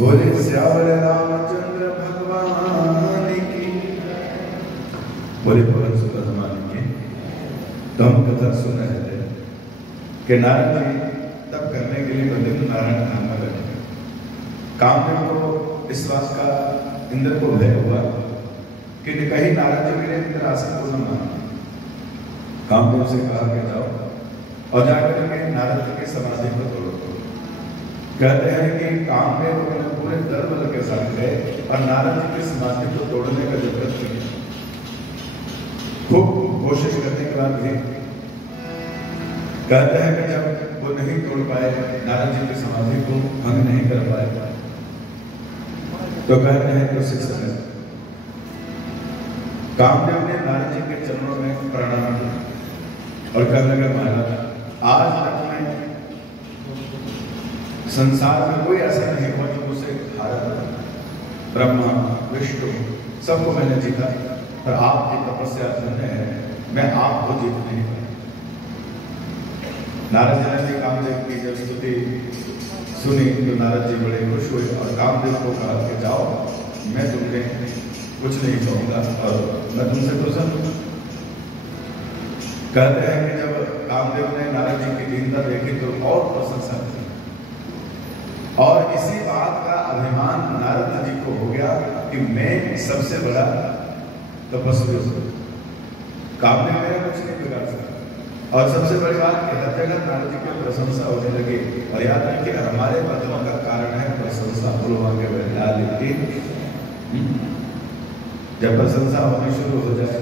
बोले श्यावर रामचंद्र भगवान की। बोले पवन सुत हनुमान की। तो हम कथा सुन रहे थे कि नारद जी तब करने के लिए बद्रीनाथ नारायण धाम में गए। कामदेव को इस बात का इंद्र को भय हुआ कि कहीं नारद जी मेरे इंद्र आसन को न माना। कामदेव से कहा कि जाओ और जाकर के नारद जी की समाधि को तोड़ो। कहते हैं कि कामदेव पूरे दल बल के साथ गए और नारद जी की समाधि को तोड़ने का जरूरत किया। खूब कोशिश करने के बाद भी कहते हैं कि जब वो नहीं तोड़ पाए, नारद जी की समाधि को भंग नहीं कर पाए, तो कहते हैं कि उसी समय कामदेव ने नारद जी के चरणों में प्रणाम किया और कहने लगा, महाराज आज तक मैं संसार में कोई ऐसा नहीं हुआ जो मुझसे हारा था। ब्रह्मा विष्णु सबको मैंने जीता, पर आपकी तपस्या धन्य है, मैं आपको जीत नहीं पाया। नारद जी ने कामदेव की जब स्तुति सुनी तो नारद जी बड़े खुश हुए और कामदेव को कहा कि जाओ, मैं तुमने कुछ नहीं कहूंगा और मैं तुमसे प्रसन्न हूं। कहते हैं कि जब कामदेव ने नारद जी की दीनता देखी तो और प्रशंसा की और इसी बात का अभिमान नारद जी को हो गया कि मैं सबसे बड़ा तपस्वी हूं, कामदेव मेरा कुछ नहीं बिगाड़ सकता। और सबसे बड़ी बात कि हर जगह नारद जी की प्रशंसा होने लगी। और याद रखिए हमारे बदलों का कारण है प्रशंसा। जब प्रशंसा होनी शुरू हो जाए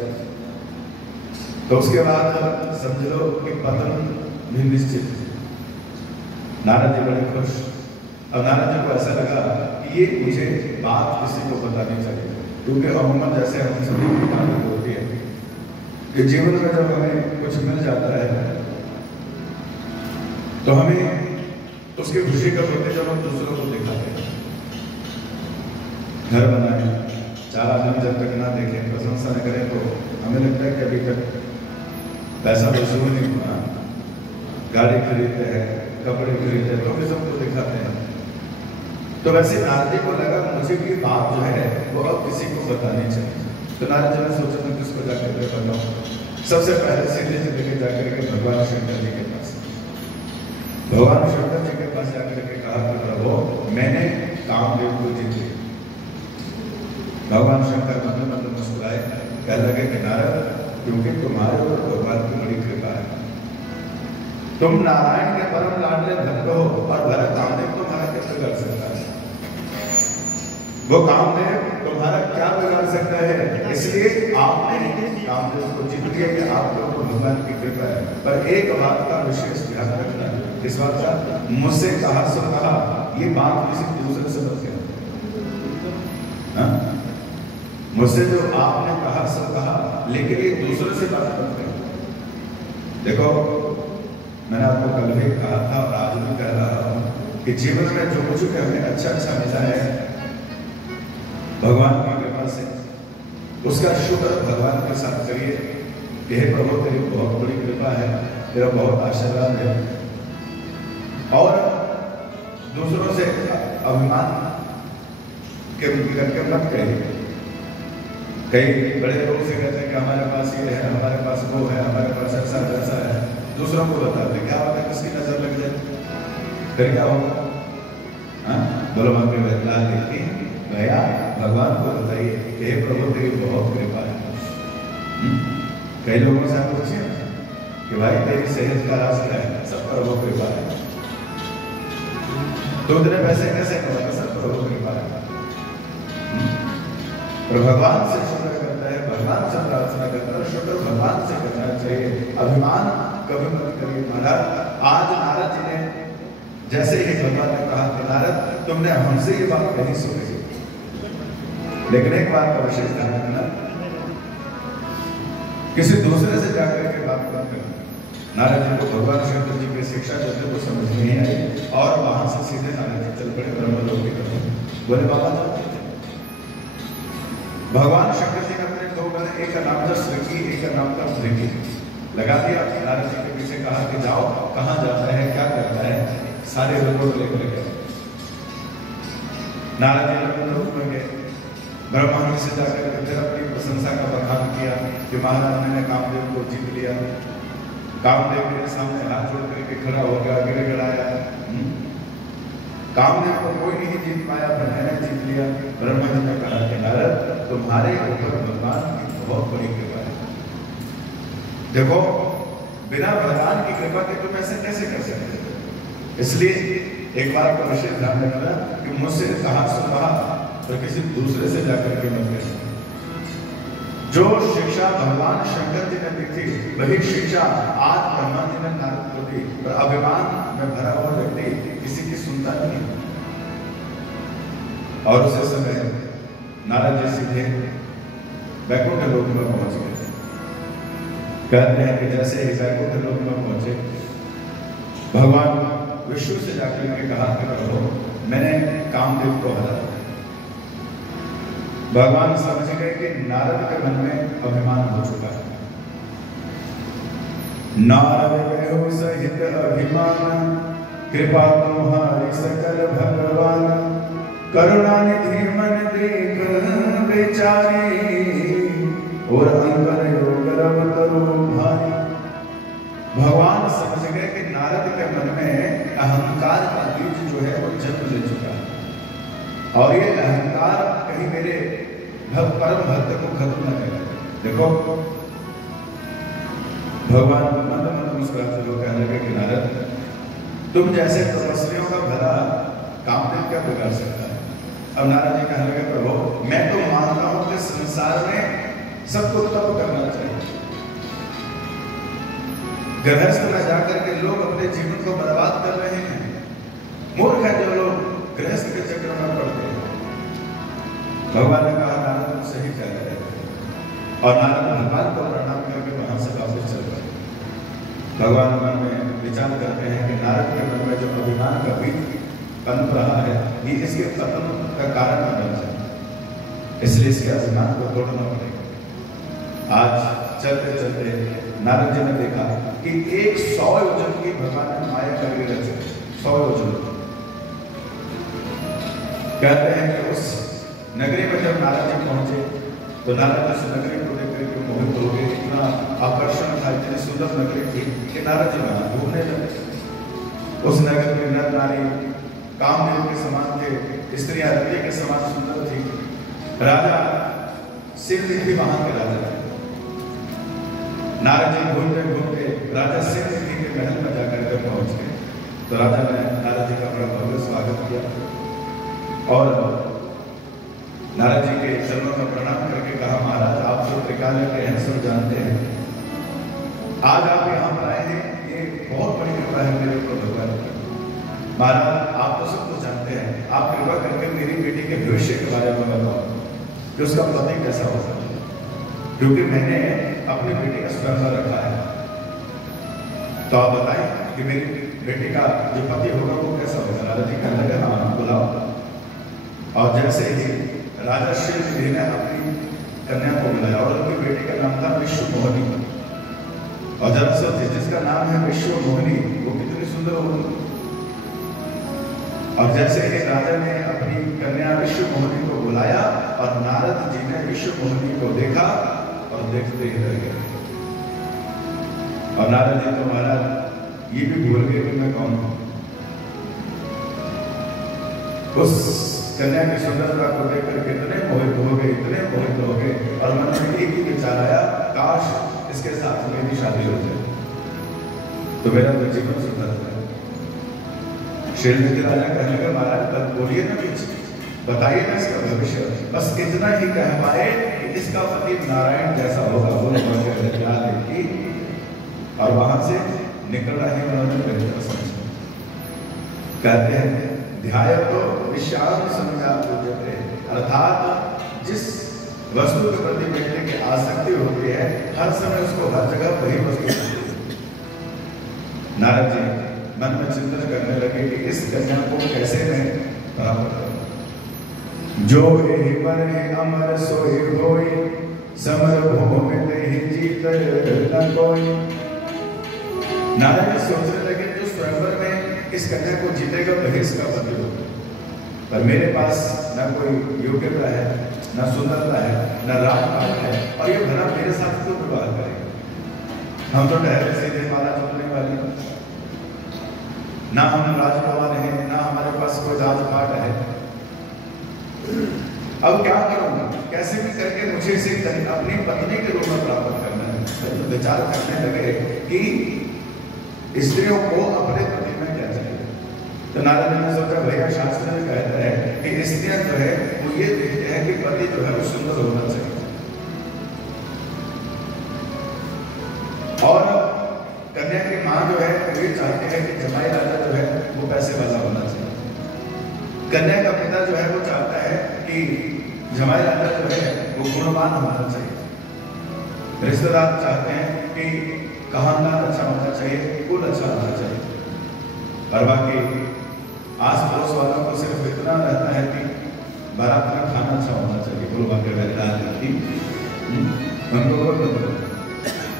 तो उसके बाद समझ लो कि पतन भी निश्चित है। नारद जी बड़े खुश। अब नारद जी को ऐसा लगा कि ये मुझे बात किसी को बतानी चाहिए, क्योंकि अमूमन जैसे हम सभी की बात होती है कि जीवन में जब हमें कुछ मिल जाता है तो हमें उसकी खुशी कब होती है जब हम दूसरों को दिखाते हैं। घर बनाए, 4 आदमी जब तक ना देखें, प्रशंसा न करें तो हमें लगता है कि अभी तक पैसा वसूल नहीं हुआ। गाड़ी खरीदते हैं, कपड़े खरीदते हैं तो फिर सबको दिखाते हैं। तो वैसे नारद जी को लगा मुझे की बात जो है वो अब किसी को बतानी चाहिए। तो नारद जी ने सोचा मैं किसको जाकर के बताऊं। सबसे पहले सीधे से लेके जाकर के भगवान शंकर जी के पास, भगवान शंकर जी के पास जाकर के कहा कि प्रभु मैंने कामदेव को जीत लिया। भगवान शंकर मतलब मुस्कुराए, कह लगे कि नारद क्योंकि तुम्हारे ऊपर भगवान की बड़ी कृपा है, तुम नारायण के परम लाडले भक्त हो और भरत कामदेव तुम्हारा कैसे कर सकता है। वो कामदेव तुम्हारा क्या बिगाड़ सकता है, इसलिए आपने कामदेव को जीत लिया कि आपके ऊपर भगवान की कृपा है। पर एक बात का विशेष ध्यान रखना, इस बात का मुझसे कहा सो कहा, ये बात किसी दूसरे से मत कहना। मुझसे जो आपने कहा सो कहा, लेकिन ये दूसरे से बात मत कहना। देखो मैंने आपको कल भी कहा था और आज भी कह रहा हूं कि जीवन में जो कुछ भी हमें अच्छा अच्छा मिला है भगवान की कृपा से, उसका शुक्र भगवान के साथ करिए कि हे प्रभु तेरी बहुत बड़ी कृपा है, तेरा बहुत आशीर्वाद है। और दूसरों से अभिमान के करके मत कहिए। कई बड़े लोग से कहते हैं कि हमारे पास ये है, हमारे पास वो है, हमारे पास ऐसा वैसा है, दूसरों को बताते क्या होता है, किसकी नजर लग जाए फिर क्या होगा। बोलो वहां पे बदला देखी भैया भगवान को बताइए कि हे प्रभु तेरी बहुत कृपा है। कई लोगों से आप पूछिए कि भाई तेरी सेहत का राज क्या है, सब प्रभु कृपा है। तो इतने पैसे कैसे कमाए, सब प्रभु कृपा है। और भगवान से शुक्र करता है, भगवान से प्रार्थना करता है, शुक्र भगवान से करना चाहिए, अभिमान कभी मत करिए। महाराज आज नारद जी ने जैसे ही भगवान ने कहा कि नारद तुमने हमसे ये बात नहीं सुनी, लेकिन एक बात का विशेष ध्यान रखना, किसी दूसरे से जाकर के बात मत करना। नारद जी को भगवान शंकर जी की शिक्षा जब को समझ नहीं आई और वहां से सीधे नारद जी चल पड़े ब्रह्मलोक की तरफ। बोले बाबा भगवान शंकर जी ने अपने 2 बने, एक का नाम था श्रृंगी, एक का नाम था भृंगी। लगा दिया। नारद जी के पीछे कहा कि जाओ, कहाँ जाता है, क्या करता है, सारे लोगों को लेकर गए। नारद जी लोग में गए, ब्रह्मा जी से जाकर के फिर अपनी प्रशंसा का बखान किया कि महाराज मैंने कामदेव को जीत लिया। कामदेव मेरे सामने हाथ जोड़ करके खड़ा हो गया, गिड़गिड़ाया। कामदेव को कोई नहीं जीत पाया, पर मैंने जीत लिया। ब्रह्मा जी ने कहा कि नारद तुम्हारे ऊपर भगवान की बहुत बड़ी कृपा है। देखो बिना भगवान की कृपा के तुम ऐसे कैसे कर सकते हो? इसलिए एक बार का विशेष ध्यान रखना कि मुझसे कहा सुन रहा तो किसी दूसरे से जाकर के मत कहना। जो शिक्षा भगवान शंकर जी ने दी थी वही शिक्षा आज ब्रह्मा जी ने नारद को दी। और अभिमान में भरा हुआ व्यक्ति किसी की सुनता नहीं। और उसी समय नारद जी सीधे वैकुंठ लोक में पहुंच गए। कहते हैं कि जैसे ही वैकुंठ लोक में पहुंचे, भगवान विष्णु से जाकर के कहा कि प्रभु मैंने कामदेव को हरा। भगवान समझ गए कि नारद के मन में अभिमान हो चुका है। नारद कहो सहित अभिमान, कृपा तुम्हारी सकल भगवान। करुणा निधि मन देख बेचारे, और अंतर योग रव तरो भाई। भगवान समझ गए कि नारद के मन में अहंकार का बीज जो है वो जन्म ले चुका है, और ये अहंकार कहीं मेरे परम भक्त को खत्म न करेगा। देखो भगवान मंद मंद मुस्कुराते हुए कहने लगे कि नारद तुम जैसे तपस्वियों का भला कामदेव क्या बिगाड़ सकता है? अब नारद जी कहने लगे प्रभु मैं तो मानता हूं कि संसार में सबको तप करना चाहिए। गृहस्थ में जाकर के लोग अपने जीवन को बर्बाद कर रहे हैं। मूर्ख है जो लोग गृहस्थ के चक्कर में पड़ते हैं। भगवान ने कहा नारद तुम सही कह रहे हैं। और नारद भगवान को प्रणाम करके वहां से वापस चल गए। भगवान मन में विचार करते हैं कि नारद के मन में जो अभिमान का बीज पनप रहा है ये इसके पतन का कारण बन जाए, इसलिए इसके अभिमान को तोड़ना पड़ेगा। आज चलते चलते नारद जी ने देखा कि 100 योजन की भगवान ने माया करके रखी। 100 योजन। कहते हैं कि उस नगरी में जब नारद जी पहुंचे तो नारद उस नगरी को देख करके मोहित हो गए। इतना आकर्षण था, इतनी सुंदर नगरी थी कि नारद जी वहां घूमने लगे। उस नगर में नर नारी कामदेव के समान थे, स्त्रियां रति के समान सुंदर थी। राजा सिंह भी वहां के राजा थे। नारद जी घूमते घूमते राजा सिंह के महल में जाकर के पहुंच गए। तो राजा ने नारद जी का बड़ा भव्य स्वागत किया और नारद जी के चरणों में प्रणाम करके कहा महाराज आप जो त्रिकाल के हैं सब जानते हैं, आज आप यहाँ पर आए हैं ये बहुत बड़ी कृपा है मेरे ऊपर भगवान की। महाराज आप तो सब कुछ जानते हैं, आप कृपा करके मेरी बेटी के भविष्य के बारे में बताओ कि उसका पति कैसा होगा, क्योंकि मैंने अपनी बेटी का स्वयं रखा है। तो आप बताएं कि मेरी बेटी का जो पति होगा वो कैसा होगा। नारद जी कहने लगे हाँ बुलाओ। और जैसे ही राजा शिवजी ने अपनी कन्या को बुलाया और उनकी बेटी का नाम था विश्व मोहिनी। और जब से जिसका नाम है विश्व मोहिनी वो कितनी सुंदर होगी। और जैसे ही राजा ने अपनी कन्या विश्व मोहिनी को बुलाया और नारद जी ने विश्व मोहिनी को देखा और देखते ही रह गए। और नारद जी तो महाराज ये भी भूल गए कि मैं कौन हूं। उस कन्या की सुंदरता को देखकर कितने मोहित हो गए, इतने मोहित हो गए और मन में एक ही विचार आया काश इसके साथ मेरी शादी हो जाए तो मेरा तो जीवन सुंदर हो जाए। शेरनी राजा कहने लगा महाराज तब बोलिए ना कुछ बताइए ना इसका भविष्य। बस इतना ही कह पाए कि इसका पति नारायण जैसा होगा। वो देखी और वहां से निकलना ही उन्होंने बेहतर समझा। कहते हैं ध्याय तो विशाल समझा पूजते, अर्थात जिस वस्तु के प्रति व्यक्ति की आसक्ति होती है हर समय उसको हर जगह वही वस्तु मिलती है। नारद जी मन में चिंतन करने लगे कि इस कन्या को कैसे मैं प्राप्त करूं। जो एहि पर अमर सोई होई, समर भूमि देहि जीत न कोई। नारद जी सोचने लगे जो स्वयंवर में इस कन्या को जीतेगा वही इसका पति होगा, पर मेरे पास न कोई योग्यता है, न सुंदरता है, न राजपाट है, और ये भला मेरे साथ क्यों विवाह करेगा। हम तो ठहरे सीधे माला चलने वाले, ना हम राजपाल हैं, ना हमारे पास कोई राजपाट है। अब क्या करूंगा, कैसे भी करके मुझे इसे अपनी पत्नी के रूप में प्राप्त करना है। तो विचार करने लगे कि स्त्रियों को अपने पति में क्या चाहिए। तो नारद जी ने सोचा भैया शास्त्र में कहता है कि स्त्रियां जो है वो ये देखते हैं कि पति जो है वो सुंदर होना चाहिए, और कन्या की माँ जो है वो ये चाहते हैं कि जमाई राजा जो है वो पैसे वाला होना चाहिए। कन्या का पिता जो है वो चाहता है कि जमाई राजा जो है वो गुणवान होना चाहिए। रिश्तेदार चाहते हैं कि खानदान अच्छा होना चाहिए, कुल अच्छा होना चाहिए, और बाकी आस पड़ोस वालों को सिर्फ इतना रहता है कि बारात में खाना अच्छा होना चाहिए। कुल बाकी उनको कोई मतलब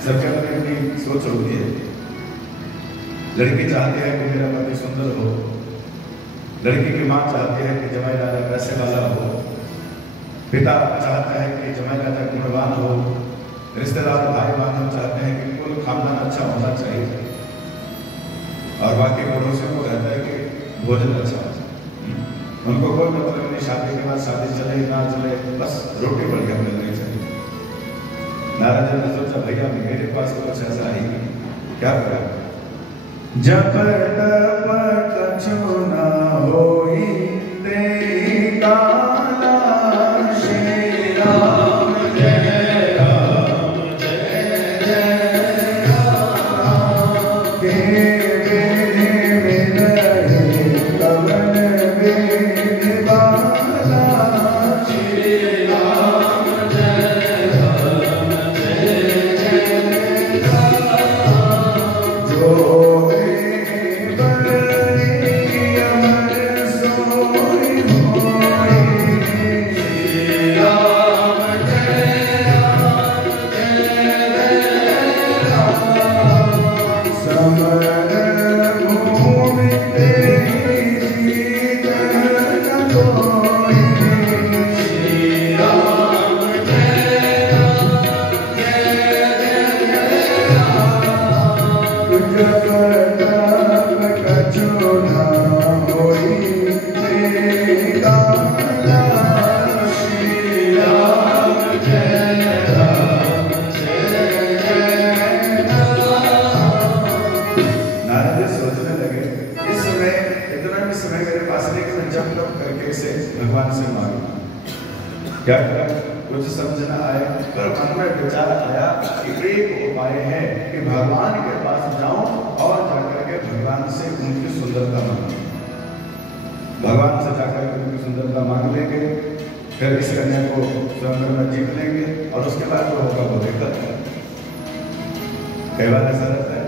सबके अपनी सोच होती है। लड़की चाहती है कि मेरा पति सुंदर हो, लड़की की माँ चाहती है कि जमाई राजा पैसे वाला हो, पिता चाहता है कि जमाई राजा गुणवान हो, रिश्तेदार भाई बहन चाहते हैं कि कुल खानदान अच्छा होना चाहिए, और बाकी पड़ोसियों को रहता है कि भोजन अच्छा हो। उनको कोई मतलब नहीं शादी के बाद शादी चले ना चले, बस रोटी बढ़िया मिलनी चाहिए। नारद जी ने सोचा भैया मेरे पास तो कुछ ऐसा ही क्या करा। जब तब कछु ना होई तेरी काला श्री राम जय राम जय जय राम के वेद में कवन वेद बाला श्री राम जय राम जय जय राम जो भगवान से मांगी। क्या कुछ समझ ना आए, पर मन में विचार आया कि एक उपाय है कि भगवान के पास जाऊं और जाकर के भगवान से उनकी सुंदरता मांगूं। भगवान से जाकर के उनकी सुंदरता मांग लेंगे, फिर इस कन्या को स्वयं में जीत लेंगे, और उसके बाद जो होगा वो देखा। कई बार ऐसा रहता है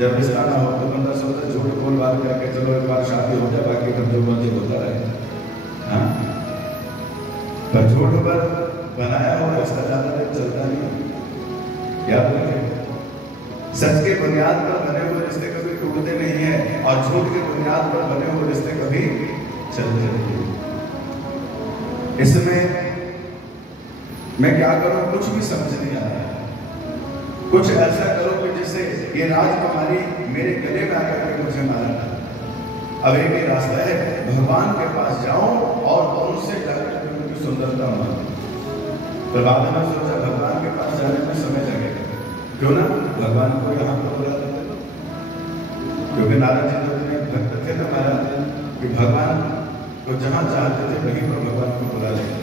जब रिश्ता ना हो तो बंदा सोचता झूठ बोल बात करके चलो एक बार शादी हो जाए, बाकी फिर जो मर्जी होता रहे। हाँ? पर झूठ पर बनाया हुआ रिश्ता ज्यादा देर चलता नहीं। याद रखें, सच के बुनियाद पर बने हुए रिश्ते कभी टूटते नहीं हैं, और झूठ के बुनियाद पर बने हुए रिश्ते कभी चलते नहीं। इसमें मैं क्या करूं, कुछ भी समझ नहीं आ रहा है। कुछ ऐसा करो कि जिससे ये राजकुमारी मेरे गले में आकर के मुझे मारा। अब एक ही रास्ता है, भगवान के पास जाओ और उनसे जाकर उनकी सुंदरता मांगो। तो बाद में सोचा भगवान के पास जाने में समय लगेगा, क्यों ना भगवान को यहाँ पर बुला देते। क्योंकि नारद जी तो इतने भक्त थे ना महाराज कि भगवान को जहाँ चाहते थे वहीं पर भगवान को बुला लेते,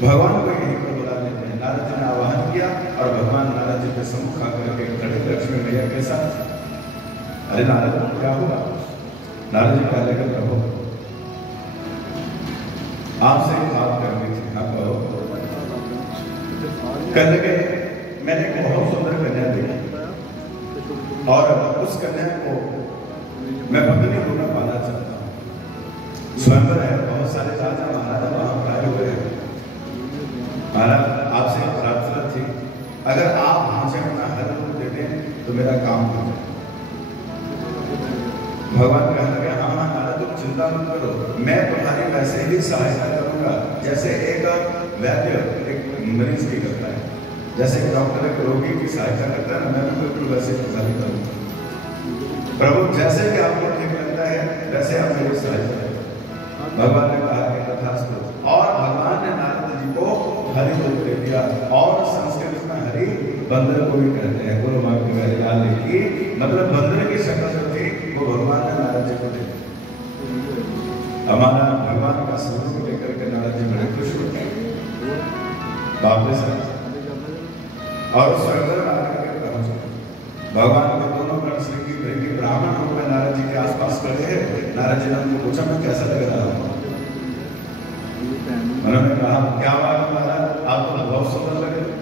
भगवान को यहीं पर बुला लेते हैं। नारद जी ने आवाहन किया और भगवान नारद जी के सम्मुख आकर के खड़े लक्ष्मी मैया के साथ। अरे नारद क्या हुआ? नारद जी कहने लगे प्रभु आपसे एक बात करनी थी। हाँ कहो। कहने लगे मैंने एक बहुत सुंदर कन्या देखी और उस कन्या को मैं पत्नी होना पाना चाहता हूँ। स्वयंवर है, बहुत सारे राजा महाराजा वहां पर आए हुए हैं। महाराज आपसे एक प्रार्थना थी, अगर आप मुझे अपना हर रूप दे दें तो मेरा काम हो जाए। भगवान कहने लगे हाँ हाँ नारद तुम चिंता मत करो, मैं तुम्हारी वैसे ही सहायता करूंगा जैसे एक वैद्य एक मरीज की करता है, जैसे एक डॉक्टर एक रोगी की सहायता करता है ना, मैं भी बिल्कुल वैसे सहायता करूंगा। प्रभु जैसे कि आपको ठीक लगता है वैसे आप मेरी सहायता करें। भगवान ने कहा कि तथास्तु, और भगवान ने नारद जी को हरि रूप दे दिया, और संस्कृत में हरि बंदर को भी कहते हैं। गुरु माँ की लाल की मतलब बंदर की शक्ल जो थी वो भगवान ने नारद जी को दे दी। हमारा भगवान का स्वरूप लेकर के नारद जी बड़े खुश होते हैं वापस और स्वर्ग में आकर के पहुंचे। भगवान के दोनों गण श्री की ब्राह्मण रूप में नारद जी के आसपास खड़े हैं। नारद जी ने उनको पूछा मैं कैसा लग रहा हूँ? उन्होंने कहा क्या बात है महाराज, आप तो बहुत सुंदर लग रहे।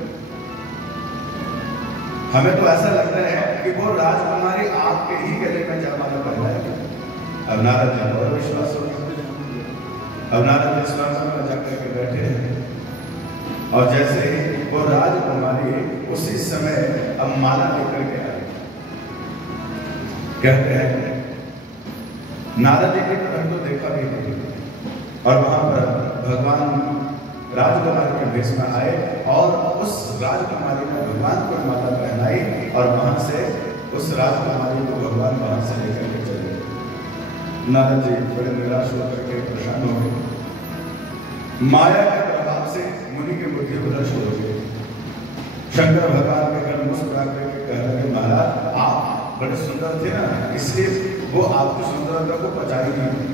हमें तो ऐसा लगता है कि वो राजकुमारी आपके ही गले में जयमाला पहनाएगी। अब नारद जी को और विश्वास हो गया। अब नारद जी सिंहासन में जाकर के बैठे हैं और जैसे ही वो राजकुमारी उसी समय अब माला लेकर के आई, कहते हैं नारद जी की तरफ तो देखा भी नहीं, और वहां पर भगवान राजकुमारी के भेष में आए और उस राजकुमारी ने भगवान को माला पहनाई, और वहां से उस राजकुमारी को भगवान वहां से लेकर के चले। नारद जी बड़े निराश होकर के परेशान हो गए। माया के प्रभाव से मुनि की बुद्धि भ्रष्ट हो गई। शंकर भगवान के घर मुस्कुरा करके कह रहे महाराज आप बड़े सुंदर थे ना, इसलिए वो आपकी सुंदरता को पचा ही नहीं।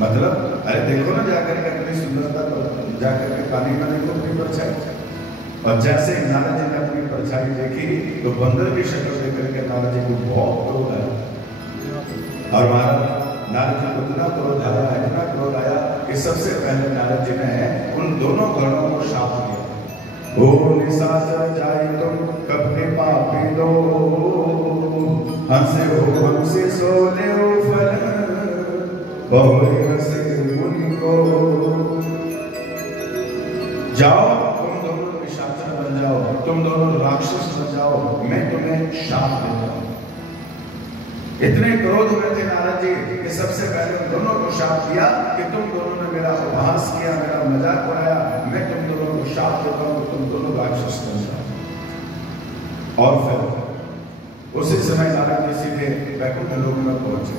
मतलब अरे देखो ना जाकर के अपनी सुंदरता पर जाकर के पानी में देखो अपनी परछाई। और जैसे नारद जी ने अपनी परछाई देखी तो बंदर की शक्ल देकर के नारद जी को बहुत क्रोध आया, और महाराज नारद जी को इतना क्रोध आया, इतना क्रोध आया कि सबसे पहले नारद जी ने उन दोनों गणों को शाप दिया। ओ निशाचर जाए तुम कपटे पापी दो, हमसे हो हमसे सो ले फल मुनि को। जाओ तुम दोनों निशाचर बन जाओ, तुम दोनों राक्षस बन जाओ, मैं तुम्हें शाप देता हूं। इतने क्रोध में थे नारद जी कि सबसे पहले उन दोनों को शाप दिया कि तुम दोनों ने मेरा उपहास किया, मेरा मजाक उड़ाया, मैं तुम दोनों को शाप देता हूं, तुम दोनों राक्षस बन जाओ। और फिर उसी समय नारद जी सीधे वैकुंठ लोक में पहुंचे,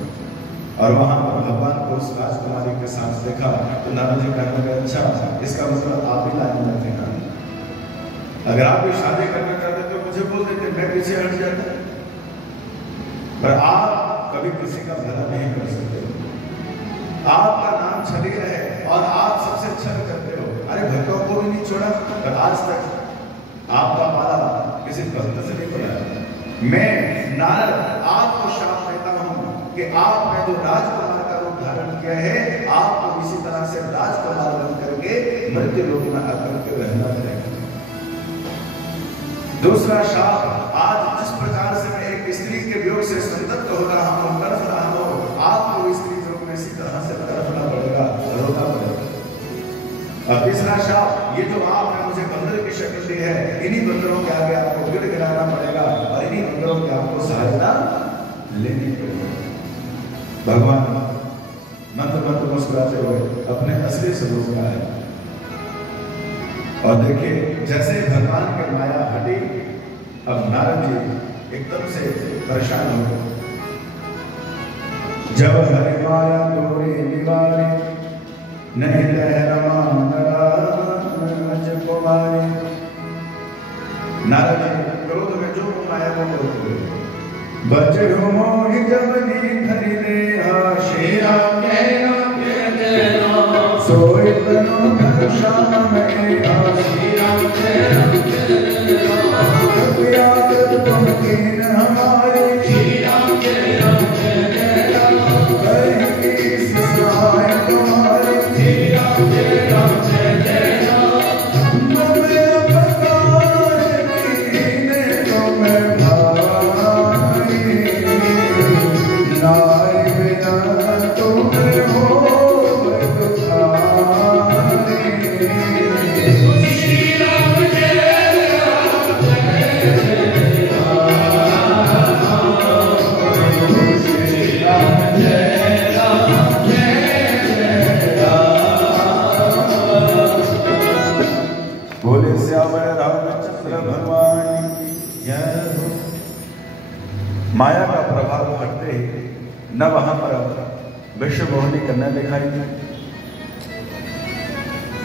और वहां पर भगवान को उस राजकुमारी के साथ देखा तो नारद जी कहने लगे अच्छा इसका मतलब आप ही लाइन में थे ना, अगर आप भी शादी करना चाहते तो मुझे बोल देते, मैं पीछे हट जाता। पर आप कभी किसी का भला नहीं कर सकते, आपका नाम छली है और आप सबसे छल करते हो। अरे भक्तों को भी नहीं छोड़ा, पर आज तक आपका पाला किसी भक्त से नहीं पड़ा। मैं नारद आपको शाप देता हूं कि आपने जो राजकुमार का रूप धारण किया है, आपको इसी तरह से राजकुमार बन करके मृत्यु लोक में आकर के रहना पड़ेगा। दूसरा शाप, आज जिस प्रकार से मैं एक स्त्री के वियोग से संतप्त हो रहा हूं, तरफ रहा हूं, आपको स्त्री वियोग में इसी तरह से तरफना पड़ेगा, रोना पड़ेगा। और तीसरा शाप, ये जो आपने मुझे बंदर की शक्ल दी है, इन्हीं बंदरों के आगे आपको गिड़गिड़ाना पड़ेगा और इन्हीं बंदरों की आपको सहायता लेनी पड़ेगी। भगवान मंत्र मंत्र मुस्कुराते हुए अपने असली स्वरूप का है, और देखिए जैसे भगवान की माया हटी, अब नारद जी एकदम से परेशान हो गए। जब हरि माया तोरे निवारे, नहीं लहरमा राज कुमारी। नारद जी क्रोध में जो माया वो क्रोध हुए। बजो मोहि जब धरि देहा, श्री राम सोई तनु धर श्याम मेरा, श्री राम तुम कीन हमारे, श्री राम जय राम जय राम, सहाय तुम्हारे, श्री राम जय राम जय राम। श्री राम जय राम जय राम। माया का प्रभाव हटते ही न वहां पर विश्व मोहिनी कन्या दिखाई दी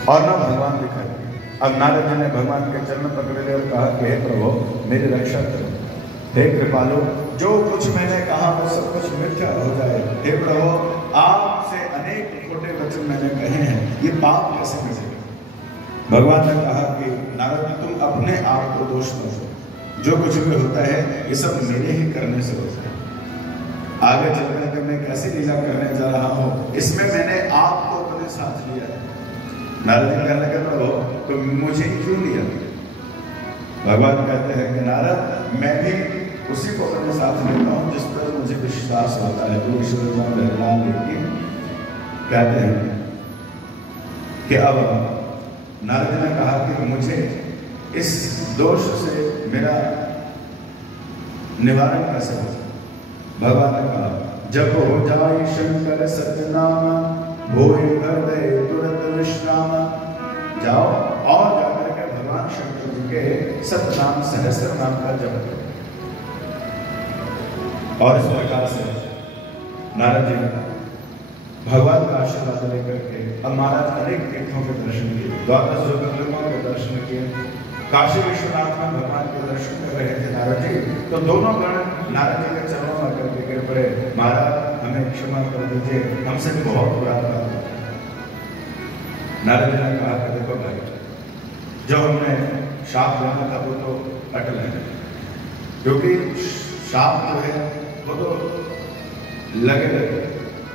और न भगवान दिखाई दी। अब नारद जी ने भगवान के चरण पकड़ लिए और कहा कि हे प्रभु मेरी रक्षा करो, हे कृपालु जो कुछ मैंने कहा वो सब कुछ मिथ्या हो जाए। हे प्रभु आपसे अनेक खोटे वचन मैंने कहे हैं, ये पाप कैसे मिटेगा? भगवान ने कहा कि नारद तुम अपने आप को दोष मत दो, जो कुछ भी होता है ये सब मेरे ही करने से होता है। आगे चलकर के मैं कैसी लीला करने जा रहा हूँ इसमें मैंने आपको अपने साथ लिया है। नारद जी कहने लगे प्रभु तो मुझे क्यों लिया? भगवान कहते हैं कि नारद मैं भी उसी को अपने साथ लेता हूँ जिस पर मुझे विश्वास होता है। तो ईश्वर कहते हैं कि अब नारद जी ने कहा कि मुझे इस दोष से मेरा निवारण कैसे हो? भगवान ने कहा जब हो जाए शंकर सत्यनाम होए हृदय तुरंत विश्राम। जाओ और जाकर के भगवान शंकर जी के सतनाम सहस्त्र नाम का जप करो। और इस प्रकार से नारद जी भगवान का आशीर्वाद लेकर के अब महाराज अनेक तीर्थों के दर्शन किए, द्वादश ज्योतिर्लिंगों के दर्शन किए, काशी विश्वनाथ में भगवान के दर्शन कर रहे थे नारद जी। तो दोनों गण नारद जी के चरणों में करके गिर पड़े, महाराज हमें क्षमा कर दीजिए, हमसे बहुत बुरा था। नारद जी ने कहा कि देखो भाई जो हमने शाप लेना था वो तो अटल है, क्योंकि शाप जो है वो तो लगे,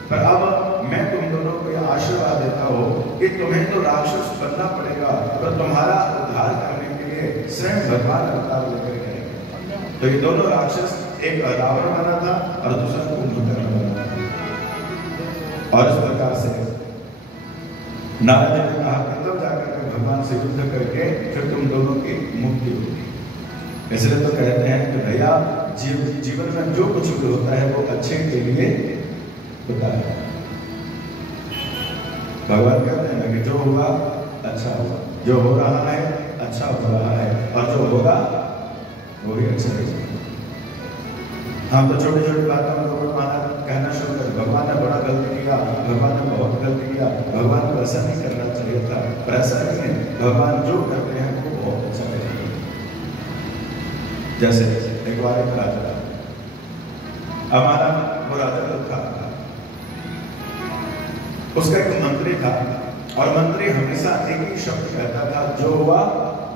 पर अब मैं तुम दोनों को यह आशीर्वाद देता हूं कि तुम्हें तो राक्षस बनना पड़ेगा, पर तुम्हारा उद्धार करने के लिए स्वयं भगवान अवतार लेकर आएंगे। तो ये दोनों राक्षस, एक रावण बना था और दूसरा कुंभकर्ण बना था। और इस प्रकार से नारद जी ने कहा कि तब जाकर के भगवान से युद्ध करके फिर तुम दोनों की मुक्ति होगी। इसलिए तो कहते हैं कि भैया जीवन में जो कुछ भी होता है वो अच्छे के लिए होता है। भगवान कहते हैं कि जो होगा अच्छा होगा, जो हो रहा है अच्छा हो रहा है, और जो होगा वो भी अच्छा ही होगा। हम तो छोटी छोटी बातों में कहना शुरू कर, भगवान ने बड़ा गलती किया, भगवान ने बहुत गलती किया, भगवान को ऐसा नहीं करना चाहिए था, पर ऐसा नहीं है, भगवान जो करते हैं वो बहुत अच्छा करते हैं। जैसे एक बार एक राजा था, हमारा वो राजा था, उसका एक मंत्री था, और मंत्री हमेशा एक ही शब्द कहता था, जो हुआ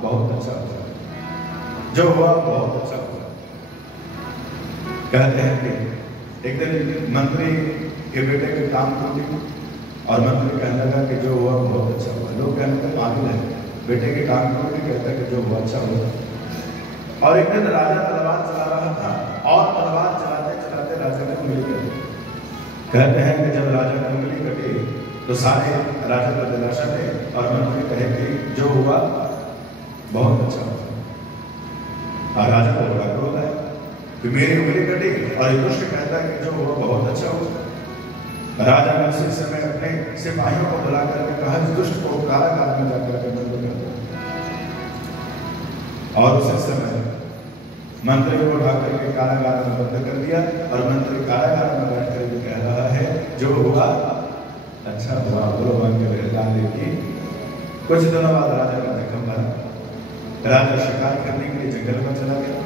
बहुत अच्छा हुआ, जो हुआ बहुत अच्छा हुआ। कहते हैं कि एक दिन मंत्री के बेटे की टांग टूटी और मंत्री कहने लगा कि जो हुआ बहुत अच्छा हुआ। लोग कहने लगे पागल है, बेटे की टांग टूटी, कहता कि जो हुआ अच्छा हुआ। और एक दिन राजा तलवार चला रहा था और तलवार चलाते चलाते राजा की उंगली कटी। कहते हैं कि जब राजा की उंगली कटी तो सारे राजा का दिलासा दे और मंत्री कहे कि जो हुआ बहुत अच्छा हुआ। और राजा को बड़ा क्रोध है कि मेरी उंगली कटी और ये दुष्ट कहता है कि जो हुआ बहुत अच्छा हुआ। राजा ने उसी समय अपने सिपाहियों को बुला करके कहा कि दुष्ट को कारागार में जाकर के बंद कर दो। और उसी समय मंत्री को उठा करके कारागार में बंद कर दिया और मंत्री कारागार में बैठ कर कह रहा है जो हुआ अच्छा हुआ। बोलो बन के देखी। कुछ दिनों बाद राजा का जख्म भरा, राजा शिकार करने के लिए जंगल में चला गया।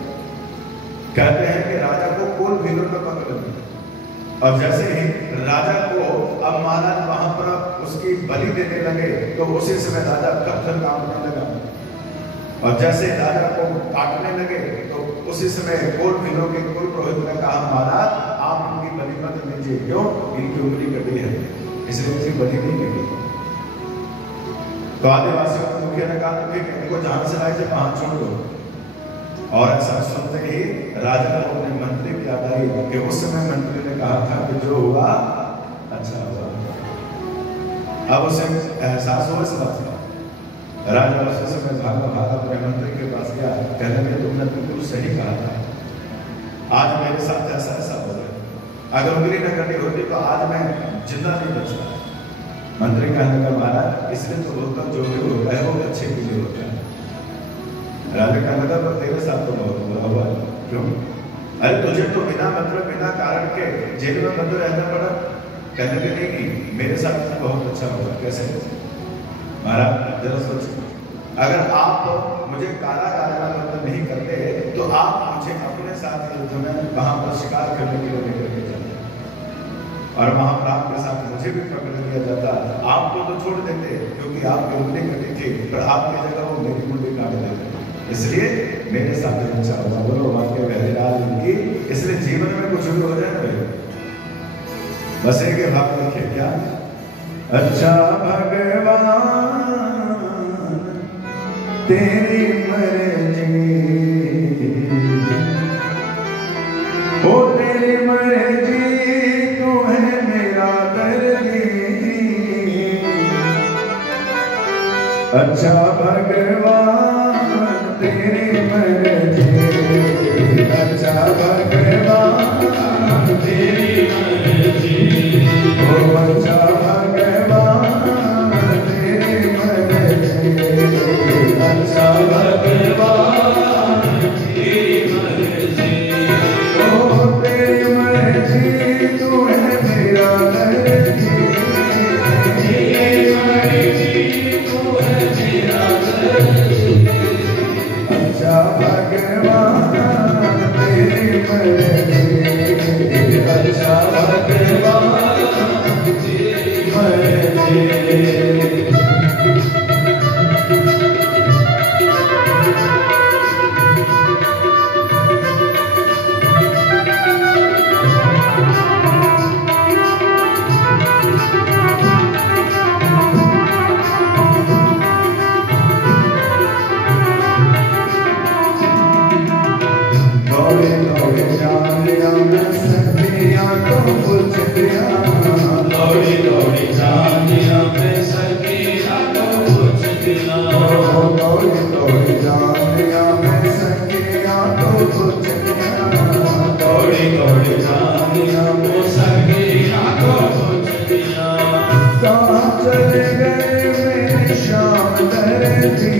कहते हैं कि राजा को कोल भीलों में पकड़ लिया और जैसे ही राजा को अब महाराज वहां पर उसकी बलि देने लगे तो उसी समय राजा थर-थर कांपने लगा और जैसे राजा को काटने लगे तो उसी समय कोल भीलों के कुल पुरोहित ने कहा महाराज आप उनकी बलि मत लीजिए, क्यों? इनकी उंगली कटी है इसलिए उनकी बलि नहीं लगी। तो आदिवासियों के मुखिया ने कहा कि इनको जान से लाए थे वहां छोड़ दो। और ऐसा सुनते ही राजा को अपने मंत्री की याद आई कि उस समय मंत्री ने कहा था कि जो हुआ अच्छा हुआ। अब उसे एहसास हुआ इस बात का। राजा उस समय भागा अपने मंत्री के पास गया, कहने लगे तुमने बिल्कुल सही कहा था, आज मेरे साथ ऐसा ऐसा हो गया, अगर उंगली न कटी होती तो आज मैं जिंदा नहीं बचता। मंत्री कहने लगा महाराज इसलिए तो बोलता जो भी होता है वो अच्छे के लिए होता है। राजा कहने लगा पर तेरे साथ तो बहुत बुरा हुआ, क्यों? अरे तुझे तो बिना मतलब बिना कारण के जेल में बंद रहना पड़ा। कहने के नहीं, मेरे साथ बहुत अच्छा होगा। कैसे महाराज जरा सोचो, अगर आप मुझे काला काला मतलब नहीं करते तो आप मुझे अपने साथ युद्ध में वहां पर शिकार करने के लिए लेकर के जाते और महाप्राण के साथ मुझे भी पकड़ लिया जाता। आपको तो छोड़ देते क्योंकि आपकी उंगली कटी थी, पर आपकी जगह वो मेरी उंगली काट देते। इसलिए मेरे साथ अच्छा होगा। बोलो वाक्य बहराल की। इसलिए जीवन में कुछ भी हो जाए ना बस एक भाव लिखे क्या, अच्छा भगवान तेरी मर्जी, ओ तेरी मर्जी तू है मेरा दर्दी। अच्छा भगवान तेरी मर्जी, अच्छा भगवान तेरी मर्जी, ओ अच्छा भगवान तेरी मर्जी, अच्छा भगवान तेरी मर्जी, ओ तेरी मर्जी तू है मेरा दर्दी, तेरी मर्जी तू है मेरा दर्दी। अच्छा भगवान तेरी मर्जी, अच्छा भगवान तेरी मर्जी। दौड़े दौड़े जान लिया मैं सखिया तो पूछ लिया, दौड़े दौड़े जान लिया मैं सखिया तो पूछ लिया, दौड़े दौड़े जान लिया मैं सखिया तो पूछ लिया, दौड़े दौड़े जान लिया मैं सखिया तो पूछ लिया। कहाँ चले गए मेरे श्याम दर्दी,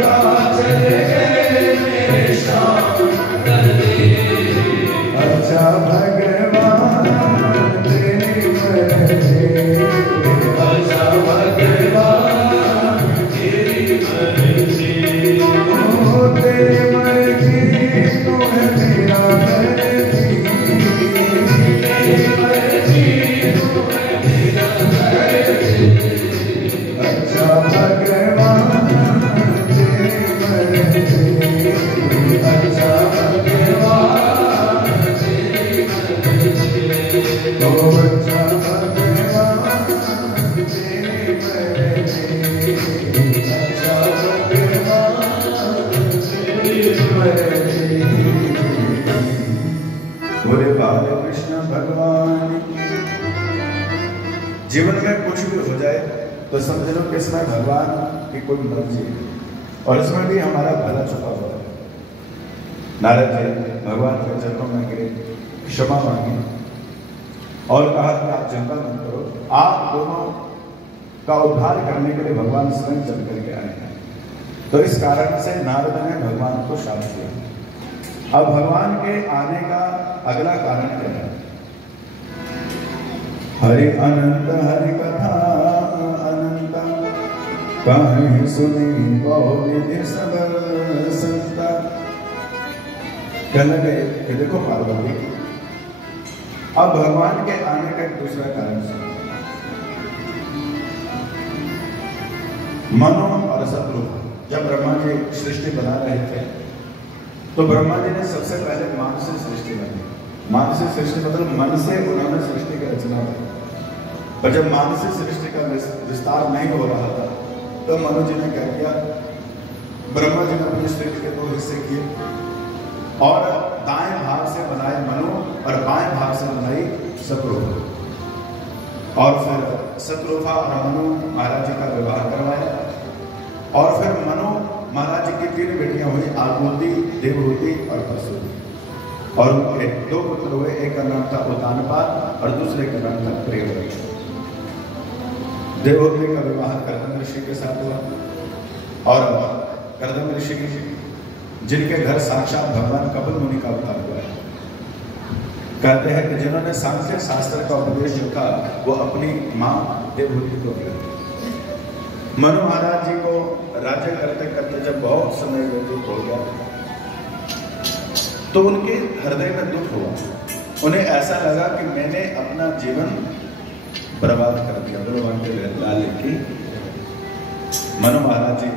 कहाँ चले गए मेरे श्याम दर्दी। अच्छा भगवान तेरी मर्जी, अच्छा भगवान तेरी मर्जी, ओ तेरी मर्जी तू है मेरा दर्दी, तेरी मर्जी तू है मेरा दर्दी। अच्छा भगवान तेरी मर्जी, अच्छा भगवान तेरी मर्जी, ओ अच्छा भगवान तेरी मर्जी, अच्छा भगवान तेरी मर्जी। बोले बाबा कृष्ण भगवान। जीवन में कुछ भी हो जाए तो समझ लो कि इसमें भगवान की कोई मर्जी है और इसमें भी हमारा भला छुपा हुआ है। नारद जी भगवान के चरणों में गिरे, क्षमा मांगी और कहा कि आप चिंता मत करो, आप दोनों का उद्धार करने के लिए भगवान स्वयं चल करके आए हैं। तो इस कारण से नारद ने भगवान को शाप दिया। अब भगवान के आने का अगला कारण क्या है? हरि अनंत हरि कथा अनंत, कहीं सुनी बहुविधि सबर संता। कहने गए कि देखो पार्वती, अब भगवान के आने का एक दूसरा कारण है। मनो और शत्रु जब ब्रह्मा जी सृष्टि बना रहे थे तो ब्रह्मा जी ने सबसे पहले मान से सृष्टि बनाई। मान से सृष्टि मतलब मन से उन्होंने सृष्टि की रचना की। पर जब मान से सृष्टि का विस्तार नहीं हो रहा था तो मनु जी ने क्या किया, ब्रह्मा जी ने अपनी सृष्टि के 2 हिस्से किए और दाएं भाग से बनाए मनु और बाएं भाग से बनाई शत्रुफा। और फिर शत्रुफा और मनु महाराज जी का विवाह करवाया और फिर मनु महाराज जी की 3 बेटियां हुई, आगुति, देवहूति और प्रसूति। और उनके 2 पुत्र हुए, एक का नाम था उतानपाद और दूसरे का नाम था प्रियव्रत। देवहूति का विवाह कर्दम ऋषि के साथ हुआ और कर्दम ऋषि जिनके घर साक्षात भगवान कपिल मुनि का अवतार हुआ है। कहते हैं कि जिन्होंने सांख्य शास्त्र का उपदेश जो था वो अपनी मां देवहूति को दिया। मनु महाराज जी को राज्य करते करते जब बहुत समय व्यतीत हो गया तो उनके हृदय में दुख हुआ। उन्हें ऐसा लगा कि मैंने अपना जीवन बर्बाद कर दिया। लाल की मनु महाराज जी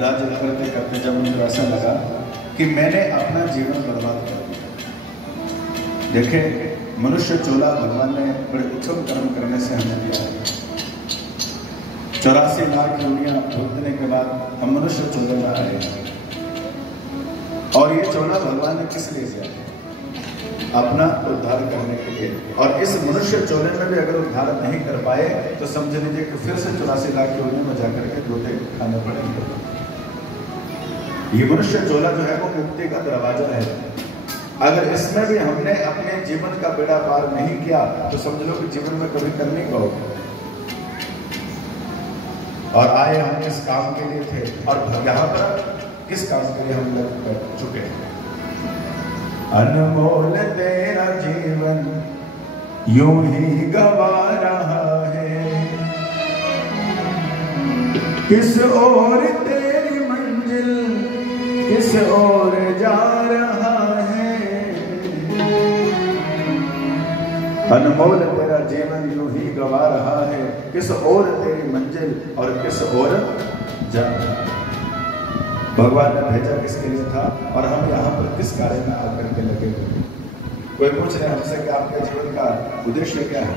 राज्य करते करते जब उनको ऐसा लगा कि मैंने अपना जीवन बर्बाद कर दिया। देखें, मनुष्य चोला भगवान ने बड़े उत्तम कर्म करने से हमें दिया है। 84 लाख योनियां भुगतने के बाद हम मनुष्य चोले में आए हैं। और ये चोला भगवान ने किस लिए दिया? अपना उद्धार करने के लिए। और इस मनुष्य चोले में भी अगर उद्धार नहीं कर पाए तो समझ लीजिए कि फिर से 84 लाख योनियों में जाकर के गोते खाने पड़ेंगे। ये मनुष्य चोला जो है वो मुक्ति का दरवाजा है। अगर इसमें भी हमने अपने जीवन का बेड़ा पार नहीं किया तो समझ लो कि जीवन में कभी कर नहीं पाओगे। और आए हम इस काम के लिए थे और यहाँ पर किस काम के लिए हम लग कर चुके हैं। अनमोल तेरा जीवन यूं ही गवा रहा है, किस ओर तेरी मंजिल किस ओर जा रहा है। अनमोल तेरा जीवन यूं ही गवा रहा है, किस ओर तेरी मंजिल और किस ओर जा रहा है। भगवान ने भेजा किसके लिए था और हम यहाँ पर किस कार्य में आकर के लगे हुए। कोई पूछ रहे हमसे कि आपके जीवन का उद्देश्य क्या है,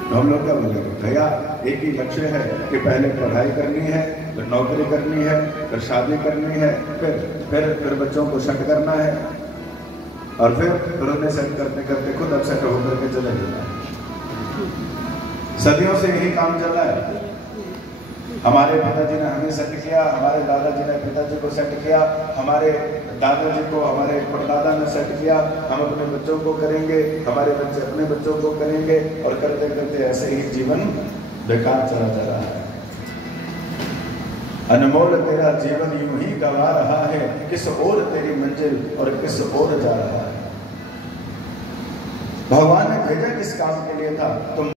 तो हम लोग क्या बोलेंगे? भैया एक ही लक्ष्य है कि पहले पढ़ाई करनी है, फिर नौकरी करनी है, फिर शादी करनी है, फिर बच्चों को सेट करना है और फिर उन्हें सेट करते करते खुद अपसेट होकर के चले जाना है। सदियों से यही काम चला है। हमारे पिताजी ने हमें सेट किया, हमारे दादाजी ने पिताजी को सेट किया, हमारे दादाजी को हमारे परदादा ने सेट किया। हम अपने बच्चों को करेंगे, हमारे बच्चे अपने बच्चों को करेंगे और करते करते ऐसे ही जीवन बेकार चला जा रहा है। अनमोल तेरा जीवन यूं ही गवा रहा है, किस ओर तेरी मंजिल और किस ओर जा रहा है। भगवान ने भेजा किस काम के लिए था? तुम